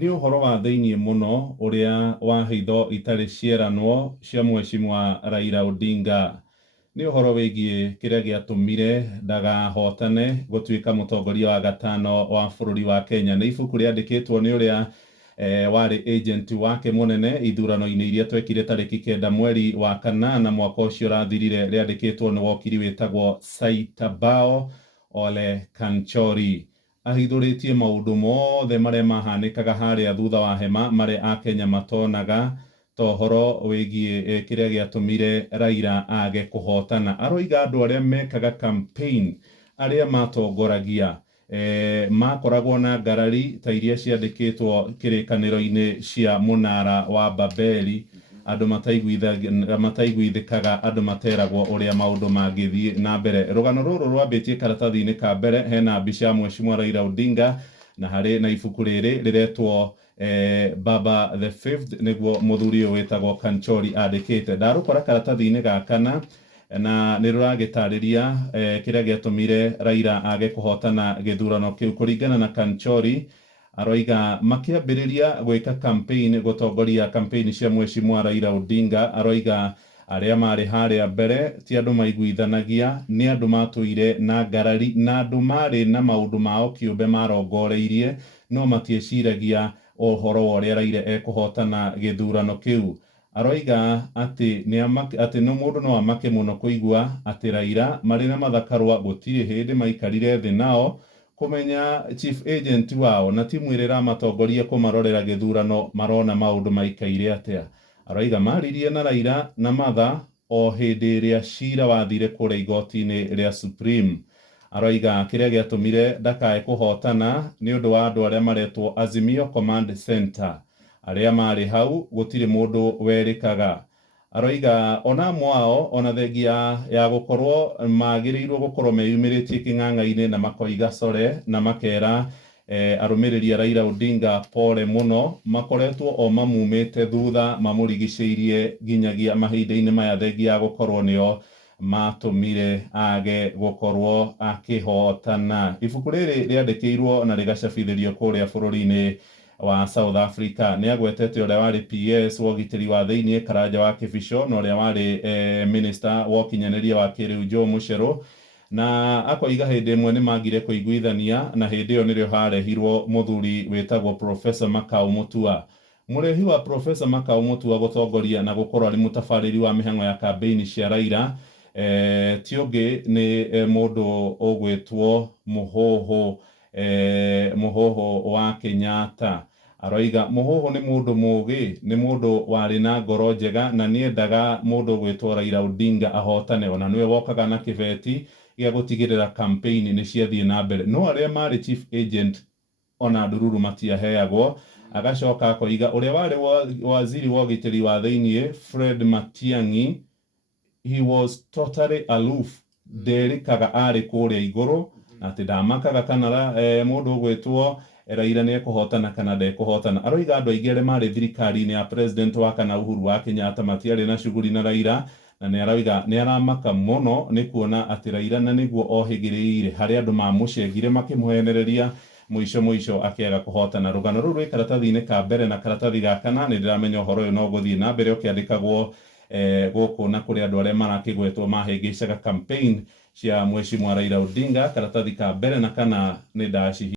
Nĩ ũhoro wa thĩiniĩ mũno ũrĩa wa hitho itarĩ ciĩranwo cia Mheshimiwa Raila Odinga. Nĩ ũhoro wĩgiĩ kĩrĩa gĩatũmire ndagahotane gũtuĩka mũtongoria wa gatano wa bũrũri wa Kenya. Nĩ ibuku rĩandĩkĩtwo nĩ ũrĩa warĩ agent wake mũnene ithurano-inĩ iria twekire tarĩki 9 mweri wa kanana mwaka ũcio ũrathirire, rĩandĩkĩtwo nĩ wakiri wĩtagwo Saitabao Ole Kanchori. Ahithũrĩtie maũndũ mothe marĩa mahanĩkaga harĩa thutha wa hema marĩa Akenya matonaga ta ũhoro wĩgiĩ kĩrĩa gĩatũmire Raila age kũhotana. Aroiga andũ arĩa mekaga campaign, arĩa matongoragia makoragwo na ngarari ta iria ciandĩkĩtwo kĩrĩkanĩro-inĩ cia mũnara wa Babeli. Andũ mataiguithĩkaga, andũ materagwo ũrĩa maũndũ mangĩthiĩ na mbere. Rũgano rũrũ rwambĩtie karatathi-inĩ ka mbere hena mbica ya Mheshimiwa Raila Odinga, na harĩ na ibuku rĩrĩ rĩretwo Baba the Fifth, nĩguo mũthuri ũyũ wĩtagwo Kanchori andĩkĩte. Ndarũkora karatathi-inĩ ga kana na nĩ rũragĩtarĩria kĩrĩa gĩatũmire Raila age kũhotana gĩthurano kĩu. Kũringana na Kanchori, aroiga makĩambĩrĩria gwĩka campaign, gũtongoria campaign cia Mheshimiwa Raila Odinga, aroiga arĩa marĩ harĩa mbere ti andũ maiguithanagia, nĩ andũ matũire na ngarari, na andũ marĩ na maũndũ mao kĩũmbe marongoreirie, no matieciragia ũhoro wa ũrĩa Raila ekũhotana gĩthurano kĩu. Aroiga atĩ mũndũ no amake mũno kũigua atĩ Raila marĩ na mathakarwa gũtirĩ hĩndĩ maikarire thĩ nao kũmenya chief agent wao na timu ĩrĩa ĩramatongoria kũmarorera gĩthurano marona maũndũ maikaire atĩa. Aroiga maririe na Raila na Martha o hĩndĩ ĩrĩa cira wathire kũrĩa igoti-inĩ rĩa Supreme. Aroiga kĩrĩa gĩatũmire ndakae kũhotana nĩ ũndũ wa andũ arĩa maretwo Azimio Command Center. Arĩa marĩ hau gũtirĩ mũndũ werĩkaga. Aroiga ona amwe ao ona thengia ya gũkorwo magĩrĩirwo gũkorwo meyumĩrĩtie kĩng'ang'a-inĩ na makoiga core na makera arũmĩrĩri a Raila Odinga pole mũno, makoretwo o mamumĩte thutha, mamũrigicĩirie nginyagia mahinda-inĩ maya thengia ya gũkorwo nĩo matũmire age gũkorwo akĩhotana. Ibuku rĩrĩ rĩandĩkĩirwo na rĩgacabithĩrio kũrĩa bũrũri-inĩ wa South Africa. Nĩ agwetete ũrĩa warĩ PS wa ũgitĩri wa thĩiniĩ Karanja wa Kĩbico na ũrĩa warĩ minister wa ũkinyanĩria wa kĩrĩu Joe Mucheru, na akoiga hĩndĩ ĩmwe nĩ magire kũiguithania, na hĩndĩ ĩyo nĩrĩo harehirwo mũthuri wĩtagwo Professor Makau Mũtua. Mũrehi wa Professor Makau Mũtua gũtongoria na gũkorwo arĩ mũtabarĩri wa mĩhang'o ya campaign cia Raila ti ũngĩ nĩ mũndũ ũgwĩtwo Mũhũhũ wa Kenyatta. Aroiga Mũhũhũ nĩ mũndũ mũũgĩ, nĩ mũndũ warĩ na ngoro njega na nĩendaga mũndũ ũgwĩtwo Raila Odinga ahotane, ona nĩwe wokaga na kĩbeti gĩa gũtigĩrĩra campaign nĩ ciathiĩ na mbere. No arĩa marĩ chief agent ona ndururu matiaheagwo. Agacoka akoiga ũrĩa warĩ waziri wa ũgitĩri wa thĩiniĩ Fred Matiang'i, he was totally aloof, nderĩkaga arĩ kũrĩa igũrũ, atĩ ndamakaga kana mũndũ ũgwĩtwo Raila nĩ ekũhotana kana ndekũhotana. Aroiga andũ aingĩ arĩa marĩ thirikari-inĩ ya president wa kana Uhuru wa Kenyatta matiarĩ na shughuli na Raila, na nĩ aroiga nĩ aramaka mũno nĩ kuona atĩ Raila na nĩguo ohĩgĩrĩire harĩ andũ mamũcengire makĩmũhenereria, mũico akĩaga kũhotana. Rũgano rũrũ rwĩ karatathi-inĩ ka mbere na karatathi ga kana, nĩ ndĩramenya ũhoro ũyũ no gũthiĩ na mbere ũkĩandĩkagwo gũkũ na kũrĩ andũ arĩa marakĩgwetwo mahĩngĩcaga campaign cia Mheshimiwa Raila Odinga. Karatathi ka mbere na kana nĩ ndacihi